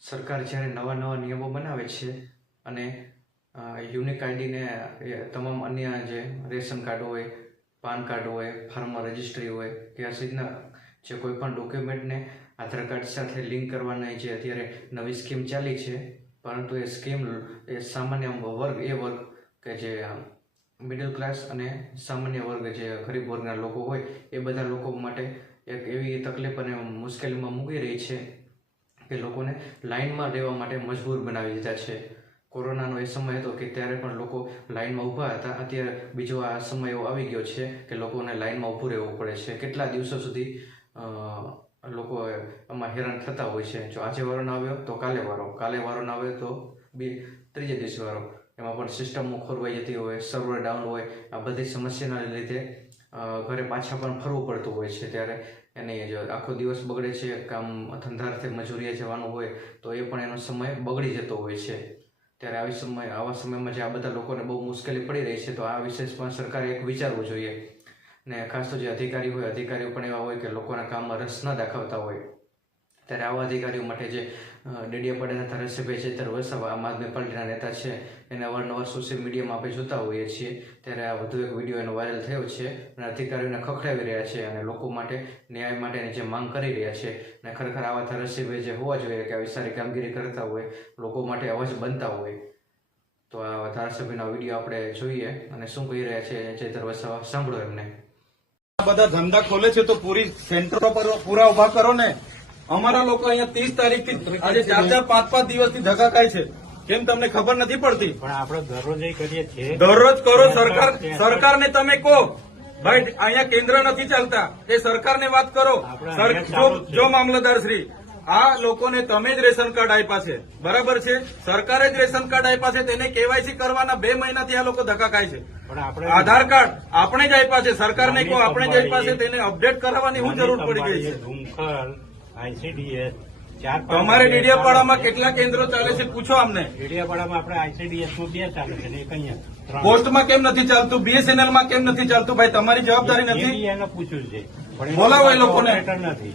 સરકાર જ્યારે નવા નવા નિયમો બનાવે છે અને યુનિક આઈડીને તમામ અન્ય જે રેશન કાર્ડ હોય, પાન કાર્ડ હોય ફાર્મમાં રજિસ્ટ્રી હોય, કે આ સહિતના જે કોઈ પણ ડોક્યુમેન્ટને આધાર કાર્ડ સાથે લિંક કરવાના જે અત્યારે નવી સ્કીમ ચાલી છે, પરંતુ એ સ્કીમ એ સામાન્ય વર્ગ, એ વર્ગ કે જે મિડલ ક્લાસ અને સામાન્ય વર્ગ જે ગરીબ વર્ગના લોકો હોય, એ બધા લોકો માટે એક એવી તકલીફ અને મુશ્કેલીમાં મૂકી રહી છે. કે લોકોને લાઇનમાં રહેવા માટે મજબૂર બનાવી દીધા છે. કોરોનાનો એ સમય હતો કે ત્યારે પણ લોકો લાઇનમાં ઊભા હતા. અત્યારે બીજો આ સમય એવો આવી ગયો છે કે લોકોને લાઇનમાં ઊભું રહેવું પડે છે. કેટલા દિવસો સુધી લોકો આમાં હેરાન થતા હોય છે? જો આજે વારો ના આવ્યો તો કાલે વારો. કાલે વારો ના આવ્યો તો બે, ત્રીજે દિવસે વારો. એમાં પણ સિસ્ટમો ખોરવાઈ જતી હોય સર્વર ડાઉન હોય. આ બધી સમસ્યાના લીધે ઘરે પાછા પણ ફરવું પડતું હોય છે ત્યારે. એની જો આખો દિવસ બગડે છે, કામ ધંધાર્થે મજૂરીએ જવાનું હોય, તો એ પણ એનો સમય બગડી જતો હોય છે. ત્યારે આવી સમય, આવા સમયમાં જે આ બધા લોકોને બહુ મુશ્કેલી પડી રહી છે, તો આ વિશે પણ સરકારે એક વિચારવું જોઈએ. ને ખાસ તો જે અધિકારી હોય, અધિકારીઓ પણ એવા હોય કે લોકોના કામમાં રસ ન દાખવતા હોય. ત્યારે આવા અધિકારીઓ માટે જે ડેડિયા ડેડિયાપાડાના ધારાસભ્ય ચેતર વસાવા આમ આદમી પાર્ટીના નેતા છે, એને અવારનવાર સોશિયલ મીડિયામાં આપણે જોતા હોઈએ છીએ. ત્યારે આ વધુ એક વીડિયો એનો વાયરલ થયો છે અને અધિકારીઓને ખખડાવી રહ્યા છે અને લોકો માટે, ન્યાય માટેની જે માંગ કરી રહ્યા છે અને ખરેખર આવા ધારાસભ્ય જે હોવા જોઈએ કે આવી સારી કામગીરી કરતા હોય, લોકો માટે અવાજ બનતા હોય. તો આ ધારાસભ્યનો વીડિયો આપણે જોઈએ અને શું કહી રહ્યા છે ચેતર વસાવા, સાંભળો એમને. બધા ધંધા ખોલે છે તો પૂરી સેન્ટરો પર પૂરા ઊભા કરો ને. અમારા લોકો અહીંયા ત્રીસ તારીખથી આજે ચાર ચાર પાંચ પાંચ દિવસથી ધકાકાય ખાય છે. કેમ તમને ખબર નથી પડતી? પણ આપણે દરરોજ કરીએ છીએ. દરરોજ કરો સરકાર સરકારને તમે કહો. ભાઈ અહીંયા કેન્દ્ર નથી ચાલતા. એ સરકારને વાત કરો. જો જો મામલતદાર શ્રી આ લોકોને તમે જ રેશન કાર્ડ આપ્યા છે. બરાબર છે? સરકારે જ રેશન કાર્ડ આપ્યા છે. તેને કેવાયસી કરવાના બે મહિનાથી આ લોકો ધક્કા ખાય છે. આધાર કાર્ડ આપણે જ આપ્યા છે. સરકારને કહો આપણે જ આપ્યા છે. તેને અપડેટ કરાવવાની શું જરૂર પડી ગઈ છે. આઈસીડીએસ તમારે ડેડિયાપાડામાં કેટલા કેન્દ્રો ચાલે છે? પૂછો અમને. ડેડિયાપાડામાં આપણે આઈસીડીએસનું બે ચાલે છે એક અહીંયા પોસ્ટમાં કેમ નથી ચાલતું? બીએસએનએલમાં કેમ નથી ચાલતું? ભાઈ તમારી જવાબદારી નથી? એને પૂછ્યું છે. બોલાવો એ લોકોને. નથી.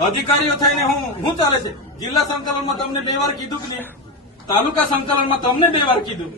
અધિકારીઓ થઈને હું શું ચાલે છે? જિલ્લા સંકલનમાં તમને બે વાર કીધું કે નહીં? તાલુકા સંકલનમાં તમને બે વાર કીધું.